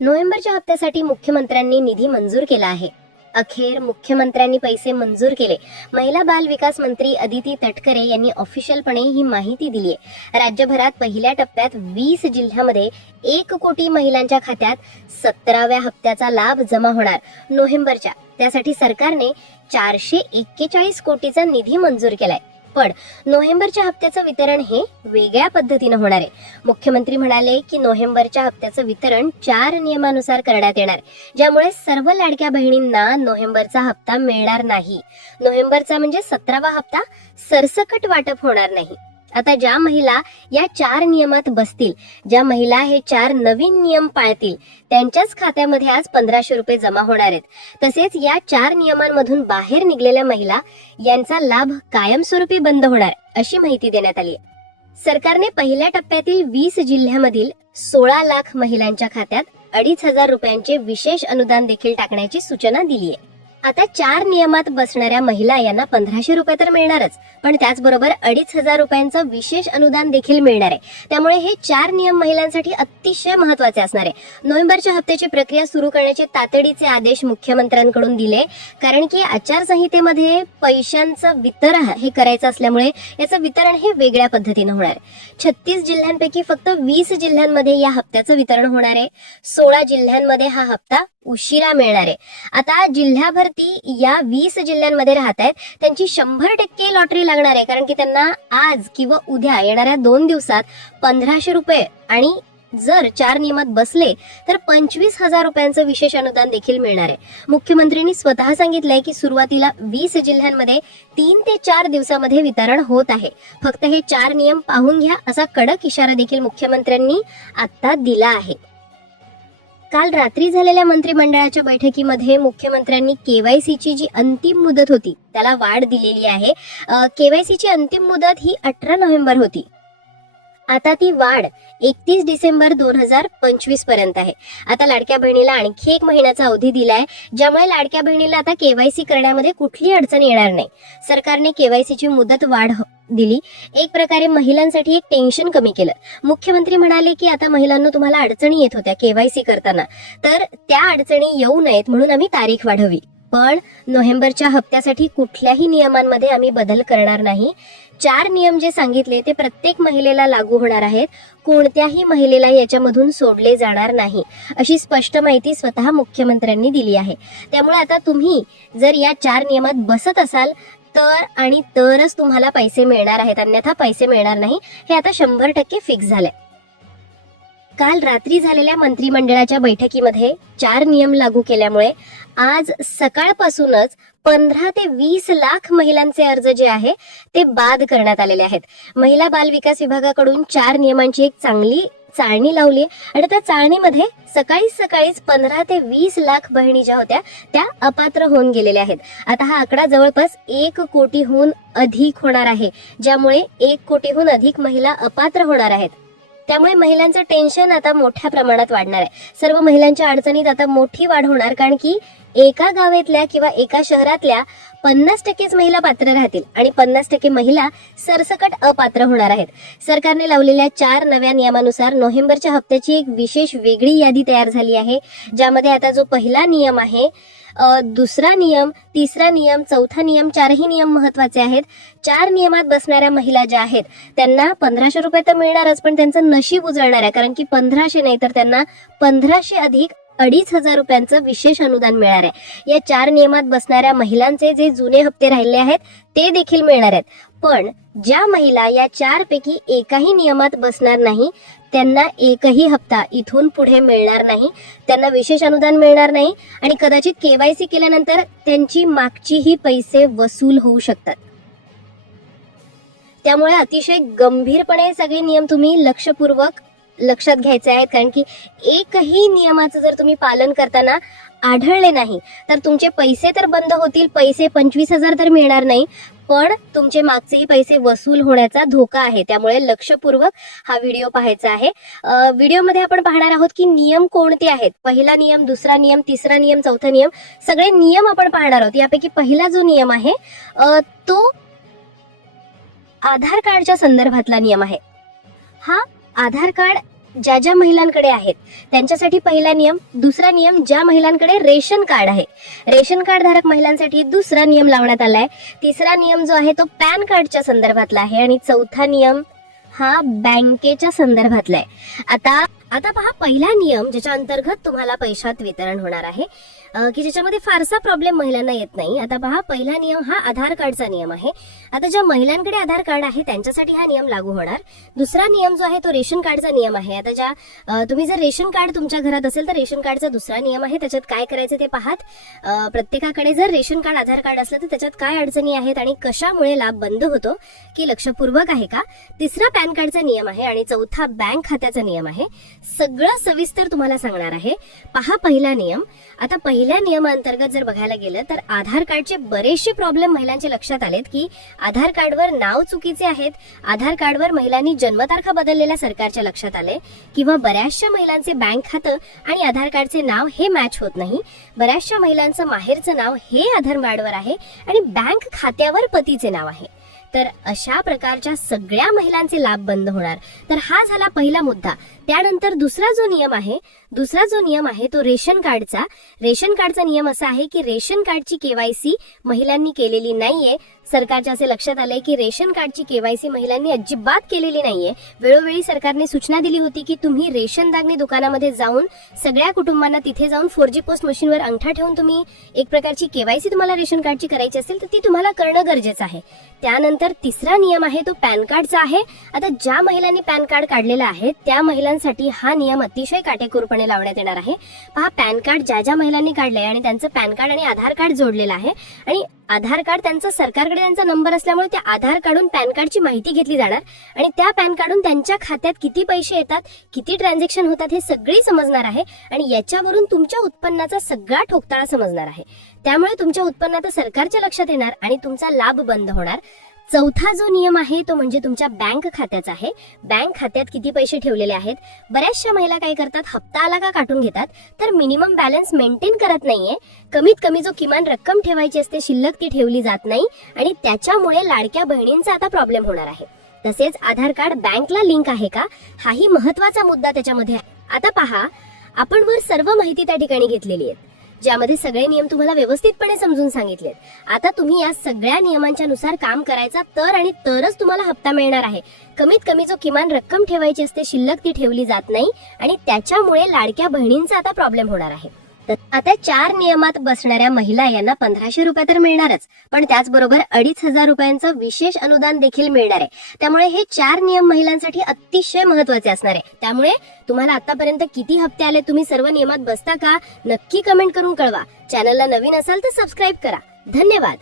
नोव्हेंबरच्या हप्त्यासाठी मुख्यमंत्र्यांनी निधी मंजूर केला आहे. अखेर मुख्यमंत्र्यांनी पैसे मंजूर केले. महिला बाल विकास मंत्री अदिती तटकरे यांनी ऑफिशियलपणे ही माहिती दिली आहे. राज्यभरात पहिल्या टप्प्यात वीस जिल्ह्यामध्ये एक कोटी महिलांच्या खात्यात सतराव्या हप्त्याचा लाभ जमा होणार. नोव्हेंबरच्या. त्यासाठी सरकारने चारशे एक्केचाळीस कोटीचा निधी मंजूर केलाय. पण नोव्हेंबरच्या हप्त्याचं वितरण हे वेगळ्या पद्धतीनं होणार आहे. मुख्यमंत्री म्हणाले की नोव्हेंबरच्या हप्त्याचं वितरण चार नियमानुसार करण्यात येणार ज्यामुळे सर्व लाडक्या बहिणींना नोव्हेंबरचा हप्ता मिळणार नाही. नोव्हेंबरचा म्हणजे सतरावा हप्ता सरसकट वाटप होणार नाही. आता ज्या महिला या चार नियमात बसतील ज्या महिला हे चार नवीन नियम पाळतील त्यांच्याच खात्यामध्ये आज पंधराशे रुपये जमा होणार आहेत. तसेच या चार नियमांमधून बाहेर निघलेल्या महिला यांचा लाभ कायमस्वरूपी बंद होणार अशी माहिती देण्यात आली आहे. सरकारने पहिल्या टप्प्यातील वीस जिल्ह्यामधील सोळा लाख महिलांच्या खात्यात अडीच हजार रुपयांचे विशेष अनुदान देखील टाकण्याची सूचना दिली आहे. आता चार नियमात बसणाऱ्या महिला यांना पंधराशे रुपये तर मिळणारच पण त्याचबरोबर अडीच हजार रुपयांचं विशेष अनुदान देखील मिळणार आहे. त्यामुळे हे चार नियम महिलांसाठी अतिशय महत्त्वाचे असणार आहे. नोव्हेंबरच्या हप्त्याची प्रक्रिया सुरू करण्याचे तातडीचे आदेश मुख्यमंत्र्यांकडून दिले कारण की आचारसंहितेमध्ये पैशांचं वितरण हे करायचं असल्यामुळे याचं वितरण हे वेगळ्या पद्धतीनं होणार आहे. छत्तीस जिल्ह्यांपैकी फक्त वीस जिल्ह्यांमध्ये या हप्त्याचं वितरण होणार आहे. सोळा जिल्ह्यांमध्ये हा हप्ता उशिरा मिळणार आहे. आता जिल्ह्याभर जिल्ह्याभरती या वीस जिल्ह्यांमध्ये राहत आहेत. त्यांची शंभर टक्के लॉटरी लागणार आहे. कारण की त्यांना आज किंवा उद्या येणाऱ्या दोन दिवसात पंधराशे रुपये आणि जर चार नियमात बसले तर पंचवीस हजार रुपयांचं विशेष अनुदान देखील मिळणार आहे. मुख्यमंत्र्यांनी स्वतः सांगितलंय की सुरुवातीला वीस जिल्ह्यांमध्ये तीन ते चार दिवसामध्ये वितरण होत आहे. फक्त हे चार नियम पाहून घ्या असा कडक इशारा देखील मुख्यमंत्र्यांनी आता दिला आहे. काल रात्री झालेल्या मंत्रिमंडळाच्या बैठकीमध्ये मुख्यमंत्र्यांनी केवायसीची जी अंतिम मुदत होती त्याला वाढ दिलेली आहे. केवायसीची अंतिम मुदत ही अठरा नोव्हेंबर होती. आता ती वाढ एकतीस डिसेंबर दोन हजार पंचवीसपर्यंत आहे. आता लाडक्या बहिणीला आणखी एक महिन्याचा अवधी दिलाय ज्यामुळे लाडक्या बहिणीला आता केवायसी करण्यामध्ये कुठली अडचण येणार नाही. सरकारने केवायसीची मुदत वाढ दिली. एक प्रकारे महिलांसाठी एक टेन्शन कमी केलं. मुख्यमंत्री म्हणाले की आता महिलांना तुम्हाला अडचणी येत होत्या केवायसी करताना. तर त्या अडचणी येऊ नयेत म्हणून आम्ही तारीख वाढवली पण नोव्हेंबरच्या हप्त्यासाठी कुठल्याही नियमांमध्ये आम्ही बदल करणार नाही. चार नियम जे सांगितले ते प्रत्येक महिलेला लागू होणार आहेत. कोणत्याही महिलेला याच्यामधून सोडले जाणार नाही अशी स्पष्ट माहिती स्वतः मुख्यमंत्र्यांनी दिली आहे. त्यामुळे आता तुम्ही जर या चार नियमात बसत असाल तर आणि तरच तुम्हाला पैसे मिळणार आहेत अन्यथा पैसे मिळणार नाही. हे आता शंभर टक्के फिक्स झालंय. काल रात्री झालेल्या मंत्रिमंडळाच्या बैठकीमध्ये चार नियम लागू केल्यामुळे आज सकाळपासूनच पंधरा ते वीस लाख महिलांचे अर्ज जे आहे ते बाद करण्यात आलेले आहेत. महिला बाल विकास विभागाकडून चार नियमांची एक चांगली चाळणी लावली आहे आणि त्या चाळणीमध्ये सकाळी सकाळीच पंधरा ते वीस लाख बहिणी ज्या होत्या त्या अपात्र होऊन गेलेल्या आहेत. आता हा आकडा जवळपास एक कोटीहून अधिक होणार आहे ज्यामुळे एक कोटीहून अधिक महिला अपात्र होणार आहेत. त्यामुळे महिलांचं टेन्शन आता मोठ्या प्रमाणात वाढणार आहे. सर्व महिलांच्या अडचणीत आता मोठी वाढ होणार कारण की एका गावातल्या किंवा एका शहरातल्या पन्नास टक्केच महिला पात्र राहतील आणि पन्नास टक्के महिला सरसकट अपात्र होणार आहेत. सरकारने लावलेल्या चार नव्या नियमानुसार नोव्हेंबरच्या हप्त्याची एक विशेष वेगळी यादी तयार झाली आहे ज्यामध्ये आता जो पहिला नियम आहे दुसरा नियम तिसरा नियम चौथा नियम चारही नियम महत्त्वाचे आहेत. चार नियमात बसणाऱ्या महिला ज्या आहेत त्यांना पंधराशे रुपये तर मिळणारच पण त्यांचं नशीब उजळणार आहे कारण की पंधराशे नाही तर त्यांना पंधराशे अधिक अडीच हजार रुपयांचं विशेष अनुदान मिळणार आहे. या चार नियमात बसणाऱ्या महिलांचे जे जुने हप्ते राहिले आहेत ते देखील मिळणार आहेत. पण ज्या महिला या चार पैकी एकाही नियमात बसणार नाही त्यांना एकही हप्ता इथून पुढे मिळणार नाही त्यांना विशेष अनुदान मिळणार नाही आणि कदाचित केवायसी केल्यानंतर त्यांची मागचीही पैसे वसूल होऊ शकतात. त्यामुळे अतिशय गंभीरपणे सगळे नियम तुम्ही लक्षपूर्वक लक्षात घ्यायचे आहेत कारण की एकही नियमाचं जर तुम्ही पालन करताना आढळले नाही तर तुमचे पैसे तर बंद होतील पैसे पंचवीस हजार तर मिळणार नाही पण तुमचे मागचेही पैसे वसूल होण्याचा धोका आहे. त्यामुळे लक्षपूर्वक हा व्हिडिओ पाहायचा आहे. व्हिडिओमध्ये आपण पाहणार आहोत की नियम कोणते आहेत? पहिला नियम दुसरा नियम तिसरा नियम चौथा नियम सगळे नियम आपण पाहणार आहोत. यापैकी पहिला जो नियम आहे तो आधार कार्डच्या संदर्भातला नियम आहे. हा आधार कार्ड ज्या ज्या महिलांकडे आहेत त्यांच्यासाठी पहिला नियम दुसरा नियम ज्या महिलांकडे रेशन कार्ड आहे. रेशन कार्ड धारक महिलांसाठी दुसरा नियम लावण्यात आलाय. तिसरा नियम जो आहे तो पॅन कार्डच्या संदर्भातला आहे आणि चौथा नियम हा बँकेच्या संदर्भातला आहे. आता आता पहा पहिला नियम ज्याच्या अंतर्गत तुम्हाला पैशात वितरण होणार आहे की ज्याच्यामध्ये फारसा प्रॉब्लेम महिलांना येत नाही. आता पहा पहिला नियम हा आधार कार्डचा नियम आहे. आता ज्या महिलांकडे आधार कार्ड आहे त्यांच्यासाठी हा नियम लागू होणार. दुसरा नियम जो आहे तो रेशन कार्डचा नियम आहे. आता ज्या तुम्ही जर रेशन कार्ड तुमच्या घरात असेल तर रेशन कार्डचा दुसरा नियम आहे. त्याच्यात काय करायचं ते पाहात. प्रत्येकाकडे जर रेशन कार्ड आधार कार्ड असलं तर त्याच्यात काय अडचणी आहेत आणि कशामुळे लाभ बंद होतो की लक्षपूर्वक आहे का? तिसरा पॅन कार्डचा नियम आहे आणि चौथा बँक खात्याचा नियम आहे. सगळं सविस्तर तुम्हाला सांगणार आहे. पहा पहिला नियम. आता पहिल्या नियमाअंतर्गत जर बघायला गेलं तर आधार कार्डचे बरेचसे प्रॉब्लेम महिलांचे लक्षात आलेत की आधार कार्डवर नाव चुकीचे आहेत आधार कार्डवर महिलांनी जन्मतारखा बदललेल्या सरकारच्या लक्षात आले किंवा बऱ्याचशा महिलांचे बँक खातं आणि आधार कार्डचे नाव हे मॅच होत नाही. बऱ्याचशा महिलांचं माहेरचं नाव हे आधार कार्डवर आहे आणि बँक खात्यावर पतीचे नाव आहे. तर अशा प्रकारच्या सगळ्या महिलांचे लाभ बंद होणार. तर हा झाला पहिला मुद्दा. त्यानंतर दुसरा जो नियम आहे दुसरा जो नियम आहे तो रेशन कार्डचा. रेशन कार्डचा नियम असा आहे की रेशन कार्डची केवायसी महिलांनी केलेली नाहीये. सरकारच्या असे लक्षात आलंय की रेशन कार्डची केवायसी महिलांनी अजिबात केलेली नाहीये. वेळोवेळी सरकारने सूचना दिली होती की तुम्ही रेशन दागणी दुकानामध्ये जाऊन सगळ्या कुटुंबांना तिथे जाऊन फोर जी पोस्ट मशीनवर अंगठा ठेवून तुम्ही एक प्रकारची केवायसी तुम्हाला रेशन कार्डची करायची असेल तर ती तुम्हाला करणं गरजेचं आहे. त्यानंतर तिसरा नियम आहे तो पॅन कार्डचा आहे. आता ज्या महिलांनी पॅन कार्ड काढलेलं आहे त्या महिलांसाठी हा नियम अतिशय काटेकोरपणे लावण्यात येणार आहे. पहा पॅन कार्ड ज्या ज्या महिलांनी काढलंय आणि त्यांचं पॅन कार्ड आणि आधार कार्ड जोडलेलं आहे आणि आधार कार्ड त्यांचं सरकारकडे त्यांचा नंबर असल्यामुळे त्या आधार काढून पॅन कार्डची माहिती घेतली जाणार आणि त्या पॅन कार्डून त्यांच्या खात्यात किती पैसे येतात किती ट्रान्झॅक्शन होतात हे सगळी समजणार आहे आणि याच्यावरून तुमच्या उत्पन्नाचा सगळा ठोकताळा समजणार आहे. त्यामुळे तुमच्या उत्पन्नात सरकारच्या लक्षात येणार आणि तुमचा लाभ बंद होणार. चौथा जो नियम आहे तो म्हणजे तुमच्या बँक खात्याचा आहे. बँक खात्यात किती पैसे ठेवलेले आहेत? बऱ्याचशा महिला काय करतात हप्ता आला का काटून घेतात तर मिनिमम बॅलन्स मेंटेन करत नाहीये. कमीत कमी जो किमान रक्कम ठेवायची असते शिल्लक ती ठेवली जात नाही आणि त्याच्यामुळे लाडक्या बहिणींचा आता प्रॉब्लेम होणार आहे. तसेच आधार कार्ड बँकला लिंक आहे का? हाही महत्त्वाचा मुद्दा त्याच्यामध्ये आहे. आता पहा आपण वर सर्व माहिती त्या ठिकाणी घेतलेली आहे ज्यामध्ये सगळे नियम तुम्हाला व्यवस्थितपणे समजून सांगितलेत. आता तुम्ही या सगळ्या नियमांच्या नुसार काम करायचा तर आणि तरच तुम्हाला हप्ता मिळणार आहे. कमीत कमी जो किमान रक्कम ठेवायची असते शिल्लक ती ठेवली जात नाही आणि त्याच्यामुळे लाडक्या बहिणींचा आता प्रॉब्लेम होणार आहे. तर आता चार नियमात बसणाऱ्या महिला यांना पंधराशे रुपये तर मिळणारच पण त्याचबरोबर अडीच हजार रुपयांचं विशेष अनुदान देखील मिळणार आहे. त्यामुळे हे चार नियम महिलांसाठी अतिशय महत्त्वाचे असणार आहे. त्यामुळे तुम्हाला आतापर्यंत किती हप्ते आले तुम्ही सर्व नियमात बसता का? नक्की कमेंट करून कळवा. चॅनलला नवीन असाल तर सबस्क्राईब करा. धन्यवाद.